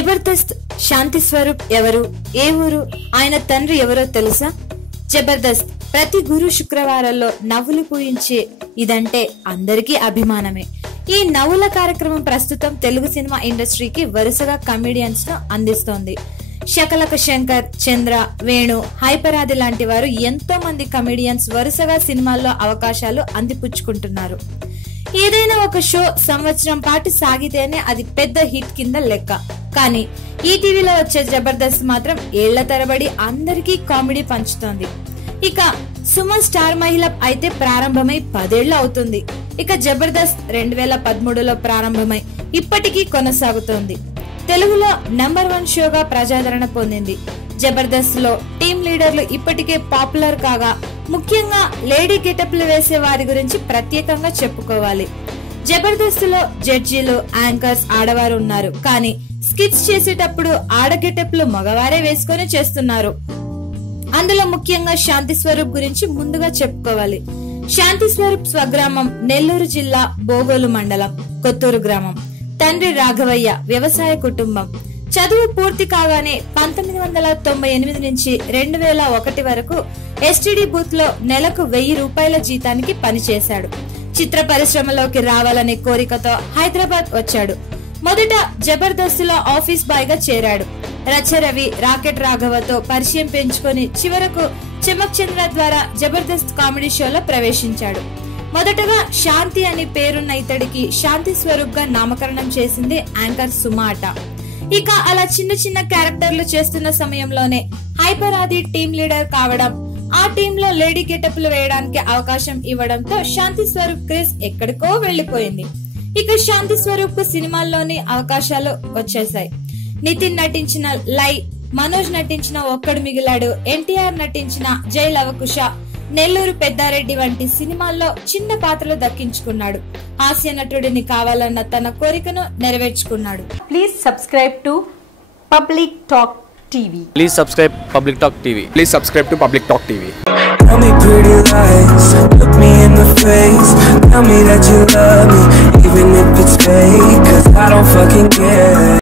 జబర్దస్త్ శాంతి స్వరూప్ ఎవరు, ఏ ఊరు, ఆయన తండ్రి ఎవరో తెలుసా? జబర్దస్త్ ప్రతి గురు శుక్రవారాల్లో నవ్వులు పూయించే ఇదంటే అందరికీ అభిమానమే. ఈ నవ్వుల కార్యక్రమం ప్రస్తుతం తెలుగు సినిమా ఇండస్ట్రీకి వరుసగా కమెడియన్స్ ను అందిస్తోంది. శకలక శంకర్, చంద్ర, వేణు, హైపరాది లాంటి వారు ఎంతో మంది కమెడియన్స్ వరుసగా సినిమాల్లో అవకాశాలు అందిపుచ్చుకుంటున్నారు. ఏదైనా ఒక షో సంవత్సరం పాటు సాగితేనే అది పెద్ద హిట్ కింద లెక్క. కానీ ఈ టీవీలో వచ్చే జబర్దస్త్ మాత్రం ఏళ్ల తరబడి అందరికీ కామెడీ పంచుతోంది. ఇక సుమ స్టార్ మహిళ అయితే ప్రారంభమై 10 ఏళ్లు అవుతుంది. ఇక జబర్దస్త్ 2013లో ప్రారంభమై ఇప్పటికీ కొనసాగుతోంది. తెలుగులో నంబర్ 1 షోగా ప్రజాదరణ పొందింది. జబర్దస్త్ లో టీమ్ లీడర్లు ఇప్పటికే పాపులర్ కాగా ముఖ్యంగా లేడీ గెటప్లు వేసే వారి గురించి ప్రత్యేకంగా చెప్పుకోవాలి. జబర్దస్త్ లో జడ్జీలు, యాంకర్స్ ఆడవారు ఉన్నారు. కానీ స్కిట్స్ చేసేటప్పుడు ఆడ గెటప్లు మగవారే వేసుకొని చేస్తున్నారు. అందులో ముఖ్యంగా శాంతి స్వరూప్ గురించి ముందుగా చెప్పుకోవాలి. శాంతి స్వరూప్ స్వగ్రామం నెల్లూరు జిల్లా బోగోలు మండలం కొత్తూరు గ్రామం. తండ్రి రాఘవయ్య వ్యవసాయ కుటుంబం. చదువు పూర్తి కాగానే 1998 నుంచి 2001 వరకు ఎస్టీడీ బూత్ లో నెలకు 1000 రూపాయల జీతానికి పనిచేశాడు. చిత్ర పరిశ్రమలోకి రావాలనే కోరికతో హైదరాబాద్ వచ్చాడు. మొదట జబర్దస్త్ లో ఆఫీస్ బాయ్ గా చేరాడు. రచరవి, రాకెట్ రాఘవతో పరిచయం పెంచుకొని చివరకు చమక్ చంద్ర ద్వారా జబర్దస్త్ కామెడీ షోలో ప్రవేశించాడు. మొదటగా శాంతి అని పేరున్న ఇతడికి శాంతి స్వరూప్ గా నామకరణం చేసింది యాంకర్ సుమాట. ఇక అలా చిన్న చిన్న క్యారెక్టర్లు చేస్తున్న సమయంలోనే హైపరాది టీమ్ లీడర్ కావడం, ఆ టీమ్ లో లేడీ గెటప్లు వేయడానికి అవకాశం ఇవ్వడంతో శాంతి స్వరూప్ క్రేజ్ ఎక్కడికో వెళ్లిపోయింది. ఇక శాంతి స్వరూప్ కు సినిమాల్లోని అవకాశాలు వచ్చేసాయి. నితిన్ నటించిన లై, మనోజ్ నటించిన ఒక్కడు మిగిలాడు, ఎన్టీఆర్ నటించిన జై లవకుశ, నెల్లూరు పెద్దారెడ్డి వంటి సినిమాల్లో చిన్న పాత్రలు దక్కించుకున్నాడు. హాస్య నటుడిని కావాలన్న తన కోరికను నెరవేర్చుకున్నాడు. Please subscribe to Public Talk TV. Please subscribe Public Talk TV. Please subscribe to Public Talk TV. Tell me pretty lies, look me in the face. Tell me that you love me, even if it's fake, 'cause I don't fucking care.